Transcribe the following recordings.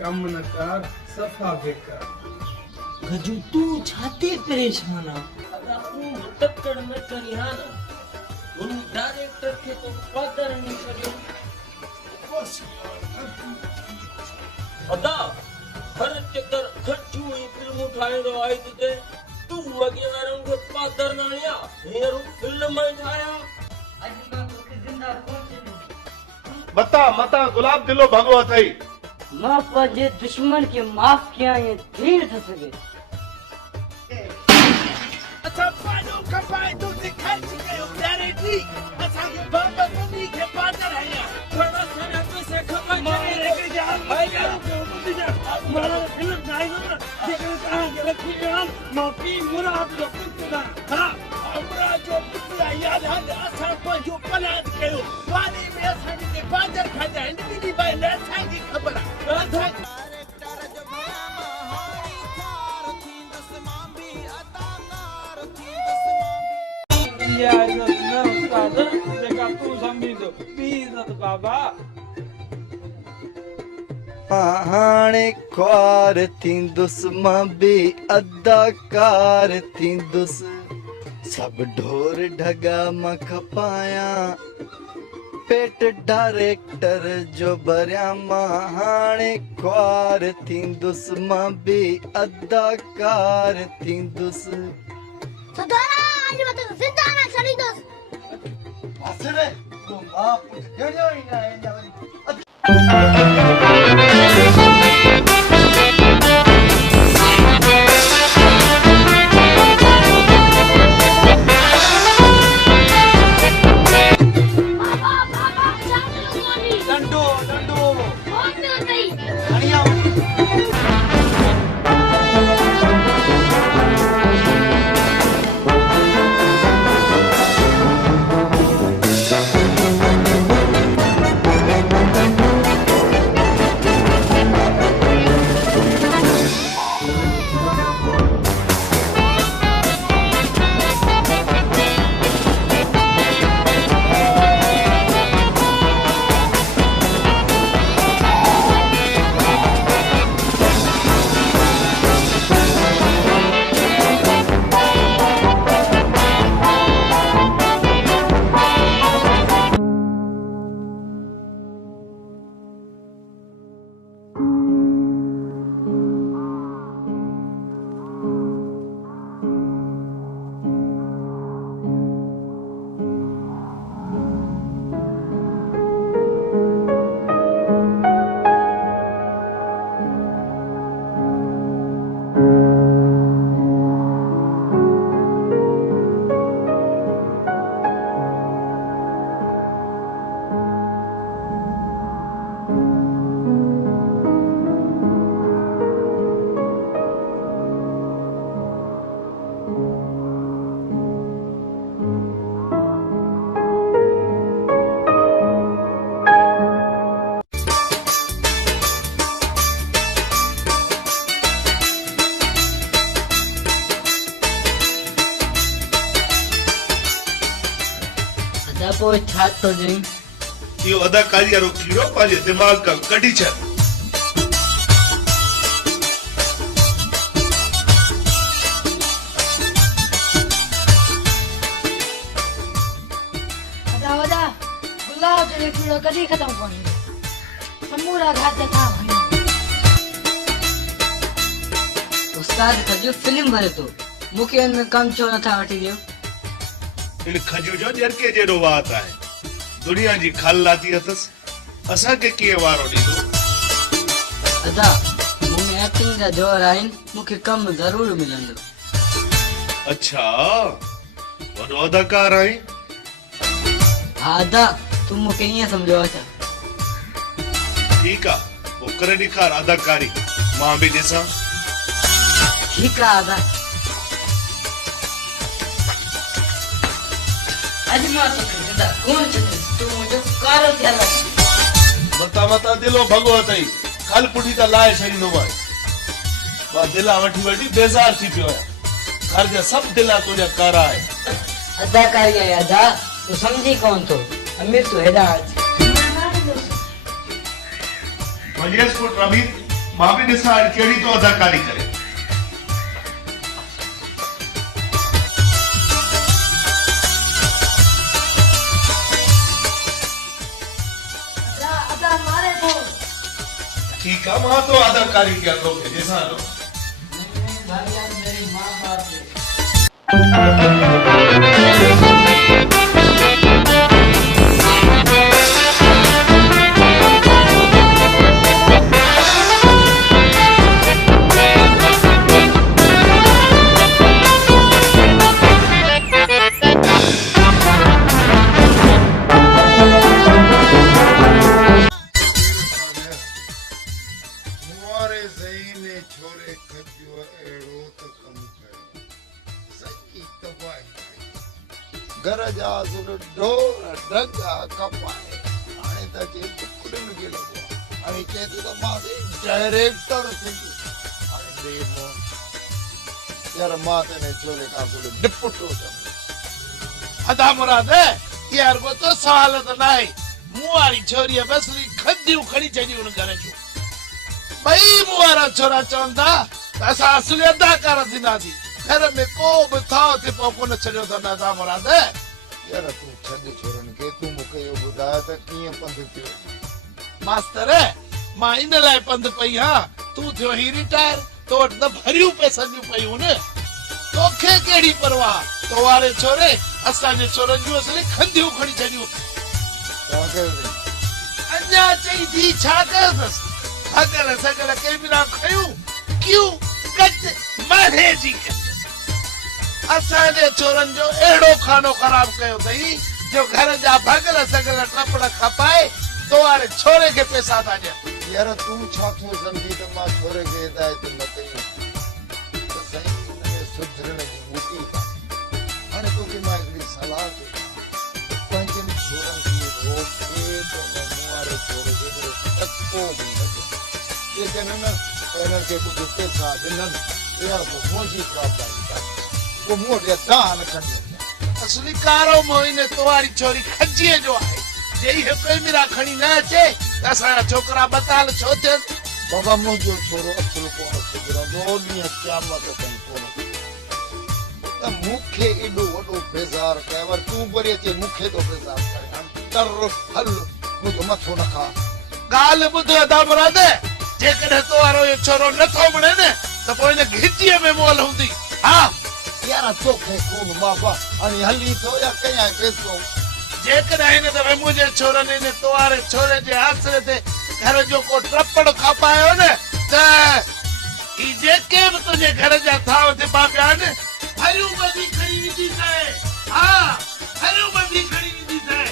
कम न कर सफा बेकार गजू तू छाते परेशान आ तू टक्कर में करियाना उन डायरेक्टर के तो पता नहीं करियो अदा खर्च कर खर्चू ही फिल्म उठाए तो आई ते तू वगैरह उनके पादर नालिया हीरो फिल्म में ठाया आज मैं तो जिंदा पहुंचे मता मता गुलाब दिलो भगवत है मां पंहिंजे दुश्मन खे माफ़ कयां ये धीर थी सघे अच्छा पानो कपाए तो दिखाई चुके हो प्यारे जी अच्छा ये बाबा मम्मी के पादर है यार थोड़ा सारा पैसे खपा मारे लेके जा भाई यार मम्मी जा मारा फिल्म नहीं ना देखो कहां के रखी यार माफी मुराद जो पुतला हां हमरा जो पुतला याद है असा को जो पलाद कयो वाली में असा के पादर खा जाए नी भाई ले छाई खबर अच्छा या इज्जत न उस्ताद जेका तू समझींदो बी इज्जत बाबा हाणे ख्वार थींदुसि मां बि अदाकार थींदुसि सभु ढोर ढगा मां खपायां पेट डायरेक्टर जो भरियां मां हाणे ख्वार थींदुसि मां बि अदाकार थींदुसि सदारा आज मैं तो जिंदा ना छड़ी दो असरे तो मां पुछ गयो ही ना बाबा बाबा चालू गोली डंडो डंडो कौन में गई हणिया अदा पोइ छा थो चई यो अदाकारी वारो कीड़ो पंहिंजे दिमाग़ खां कढी छॾ अदा वदा गुलाब जो कीड़ो कदी खत्म कोनी समूरा घाट था उस्ताद गजू फिल्म भरे तो मूंखे हिन में कमु छो नथा वठी ॾियो इन खजू जो ॼरके जहिड़ो वात आहे दुनिया जी खाल लाती अथसि असांखे कीअं वारो ॾींदो अदा मूं में एक्टिंग जा जोर आहिनि मूंखे कमु ज़रूरु मिलंदो अच्छा वॾो अदाकार आहीं हा अदा तूं मूंखे ईअं सम्झो छा ठीकु आहे पोइ करे ॾेखार अदाकारी मां बि ॾिसां ठीकु आहे अदा अॼु मां तोखे ज़िंदा कोन छॾींदुसि तूं मुंहिंजो कारो थियल आहीं मता मता दिलो भॻवत आई खल पुठी त लाए छॾींदो आहे मां दिला वठी वठी बेज़ार थी पियो आहियां घर जा सभु दिला तुंहिंजा कारा आहे अदाकारी आहे अदा तूं सम्झी कोन थो अमीर तूं हेॾा अच मलियस पुट रमीर मां भी ॾिसां कहिड़ी तो अदाकारी करे। अदा मारे तो ठीक है, मां तो अदाकारी क्या तो ॾिसां थो। भाई यार मेरी माँ बाप है। मोरे ज़हीने छोरे खजो एड़ो तो कम कयो सही तबाही घर जा सुर ढोर ढगा कपाए हाणे त जे टुकड़न के लगो हाणे के तो मां डायरेक्टर थी हाणे दे मो यार मां ने छोरे का सुर डिपुटो अदा मुराद यार वो तो सवाल तो नहीं मुआरी छोरी बसली खदियूं खणी चढ़ी उन घर जो भई मुआरा छोरा चवंदा असा असली अदाकार थींदासीं घर में को बि थाव ते पोइ कोन छॾियो अथनि अदा मुराद। यार तू छड छोरन के तू मुके यो बुधा त कीअं पंध पियो मास्टर मां इन लाइ पंध पई हां तू थियो ही रिटायर तो वटि त भरियूं पैसनि जूं पयूं न तोखे कहिड़ी परवाह तो वारे छोरे असांजे छोरनि जूं असली खंदियूं खणी छॾियूं तव्हांखे अञा चई थी छा कयोसि अगल सगल कैमरा खयूं क्यों कट मारे जी कट असांजे छोरनि जो अहिड़ो खानो ख़राब कयो अथई जो घर जा भगल सगल टपड़ खपाए तो वारे छोरे खे पैसा था ॾियनि। यार तू छा थो समझी त मां छोरे खे हिदायत न कयूं त सही हिनमें सुधरण जी बूटी हाणे तोखे मां हिकिड़ी सलाह ॾियां पंहिंजनि छोरनि खे रोके त मूं वारे छोरे खे टको बि न ॾिए जेकॾहिं न हिननि खे कुझु पैसा ॾिननि यार पोइ मुंहिंजी प्राप्ताई पोइ मूं वटि दान खणी असली कारो मोहिने तोवारी छोरी खजीअ जो आहे जेही कैमरा खणी न अचे त असांजा छोकिरा बताल छो थियनि। बाबा मुंहिंजो छोरो असुल कोन सुधरंदो ॾींहुं क़यामत ताईं कोन त मूंखे एॾो वॾो बेज़ार कयो वरी तूं वरी अचे मूंखे थो बेज़ार करे तर हल मुंहिंजो मथो न खा ॻाल्हि ॿुध अदा मुराद जेकॾहिं तो वारो इहो छोरो नथो वणे न त पोइ हिन घिटीअ में मोल हूंदी। हा यार तोखे कोन बाबा हाणे हली थो या कयां पैसो जेकॾहिं हिन दफ़े मुंहिंजे छोरनि हिन तो वारे छोरे जे आसरे ते घर जो को टपड़ खपायो न त ही जेके बि तुंहिंजे घर जा थाव थिबा पिया आहिनि हरियूं ॿधी खणी विझी जाए। हा हरियूं ॿधी खणी विझी जाए।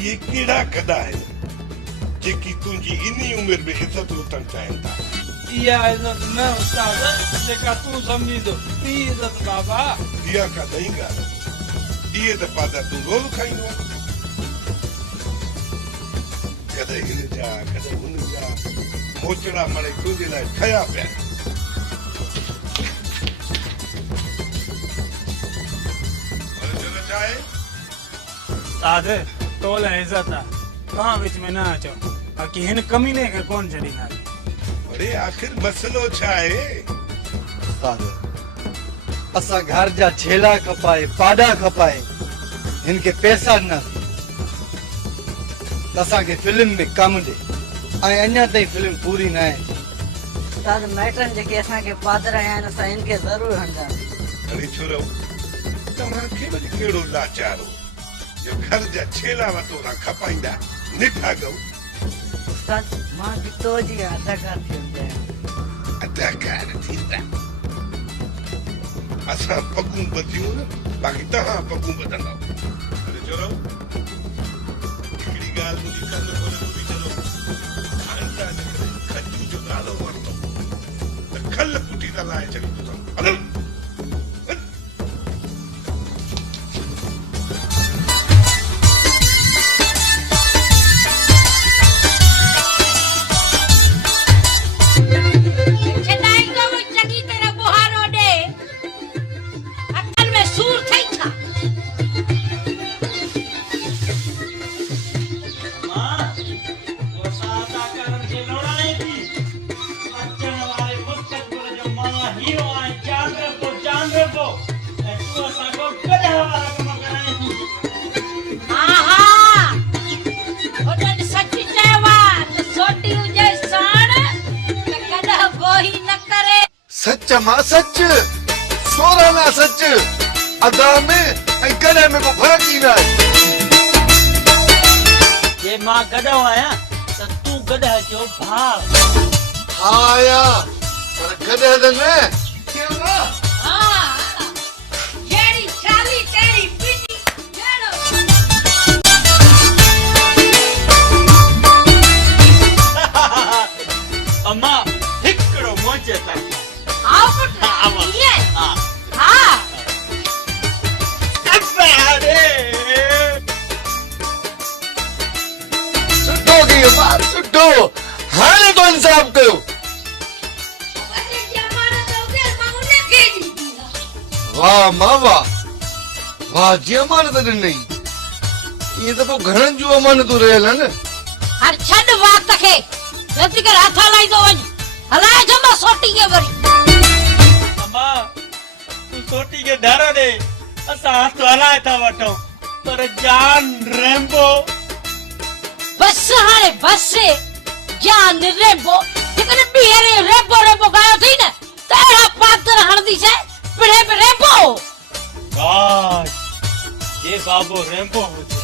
ये केड़ा कदा है जेकी तुंजी इन्नी उम्र में इज्जत लुटण चाहिन था। इहा इज़त न उस्ताद जेका तूं सम्झींदो ॿी इज़त बाबा। इहा का नई ॻाल्हि इहे त पादा तूं रोज़ खाईंदो आहे कॾहिं हिन जा कॾहिं हुन जा मोचड़ा मड़े तुंहिंजे लाइ ठहिया पिया पर जन चाहे उस्ताद तोल इज्जत आहे तव्हां विच में न अचो बाक़ी हिन कमीने खे कोन छॾींदासीं अरे आखिर मसलो छा आहे उस्ताद असां घर जा छेला खपाए पाडा खपाए हिनखे पैसा न असांखे फिल्म में कम ॾे ऐं अञा ताईं फिल्म पूरी न आहे उस्ताद माइटनि जेके असांखे पादर आहिनि असां हिनखे ज़रूरु हणंदासीं अरे छोरो तव्हांखे वरी कहिड़ो लाचारो जो घर जा छेला वटोरा खपाईंदा निठा गऊ उस्ताद मां कितो जी अदाकार थी वञे अदाकार थींदा असां पगूं ॿधियूं न बाक़ी तव्हां पगूं ॿधंदव अरे छोरो हिकिड़ी ॻाल्हि मुंहिंजी कन खोले ॿुधी छॾो खानदान खे खजू जो नालो वरितो त खल पुठी त लाहे छॾींदो अथनि सच मां सच सोराना सच अदा में ऐं गले में को फर्क ई न आहे जे मां गॾो आहियां त तूं गॾु जो भाउ हा आया पर गॾे त न अम्मा हिकिड़ो मौज था सुठो कयो बात सुठो हाणे तो इंसाफ कयो वाह मां वाह वाह जी अमानत ॾिनई इहे त पोइ घणनि जूं अमानतूं रहियल आहिनि हर छॾ वात खे जल्दी कर हथ हलाईंदो वञ हलाए जो मां सोटी खे वरी अम्मा तूं सोटी खे डर ॾे असां हथ हलाए था वठूं पर जान रेम्बो बस हाणे बस जान रेम्बो जेकॾहिं ॿीहर रेम्बो रेम्बो ॻायो थी न त अहिड़ा पादर हणंदीसीं पिड़े में रेम्बो काश ये बाबो रेम्बो हुजे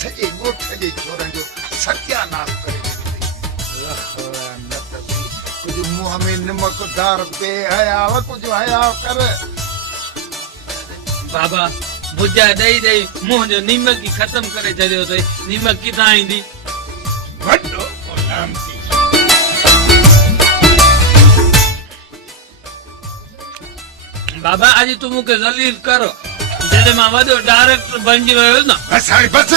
सॼे ॻोठ जे छोरनि जो सत्यानाश करे कुझु मुंहं में निमकदार बेहयाव कुझु हया कर बाबा भुजा ॾेई ॾेई मुंहं जो नीमक ई ख़तम करे छॾियो अथई नीमक किथां ईंदी वॾो गुलाम थी बाबा अॼु तूं मूंखे ज़लील करो जॾहिं मां वॾो डायरेक्टर बणिजी वियो न बस हाणे बस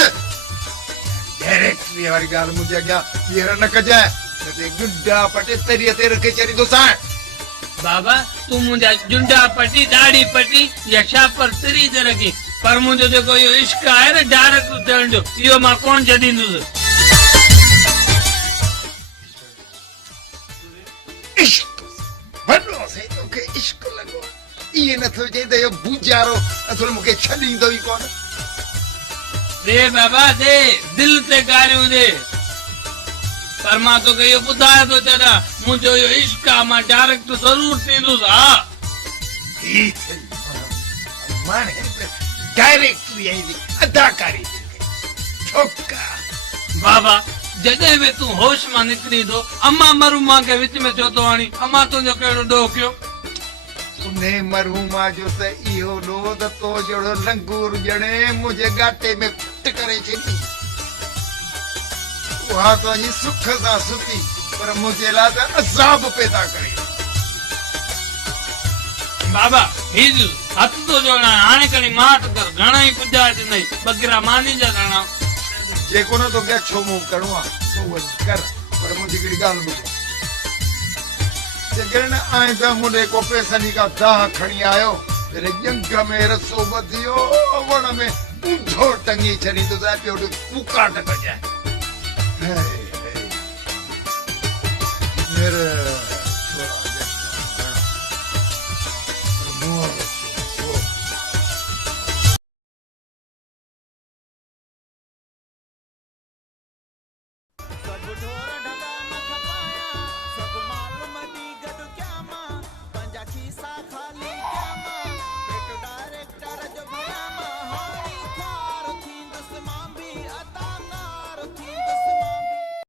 डायरेक्टरी वारी ॻाल्हि मुंहिंजे अॻियां ॿीहर न कजांइ न ते गुड्डा पटे तरीअ ते रखे छॾींदो साण बाबा तूं मुंहिंजा जुंडा पटी दाढ़ी पटी या छापर तिरी ते रखी पर मुंहिंजो जेको इहो इश्क आहे न डायरेक्टर थियण जो इहो मां कोन छॾींदुसि इश्क वॾो साईं तोखे इश्क लॻो इहे नथो चई त इहो बूजारो असुल मूंखे छॾींदो ई कोन दे बाबा दे दिल ते ॻाल्हियूं दे पर मां तोखे इहो ॿुधाए थो छॾां मुंहिंजो इहो इश्क आहे मां डायरेक्टर ज़रूरु थींदुसि हा माने डायरेक्टरी आई अदाकारी छोका बाबा जॾहिं बि तूं होश मां निकिरी थो अम्मा मरू मां खे विच में छो थो आणी अम्मा तुंहिंजो कहिड़ो ॾोह कयो उन्हें मरहूमा जो त इहो ॾोह त तो जहिड़ो लंगूर ॼणे मुंहिंजे गाटे में फिट करे छॾी उहा तो अॼु सुख सां सुती पर मुंहिंजे लाइ त अज़ाब पैदा करे बाबा हीज हथ तो जोड़ा हाणे कणी माठ कर घणा ई पुॼा ॾिनई बकरा मानी जा दाणा जेको न तोखे छो मुंहुं करिणो आहे तूं वञी कर पर मुंहिंजी हिकिड़ी ॻाल्हि ॿुधो जेकॾहिं आईंदा मुंडे को पैसनि का दाह खणी आयो फिर जंग में रसो ॿधियो वण में ऊंधो टंगी छॾींदो पियो मुकाट कजाए मेरे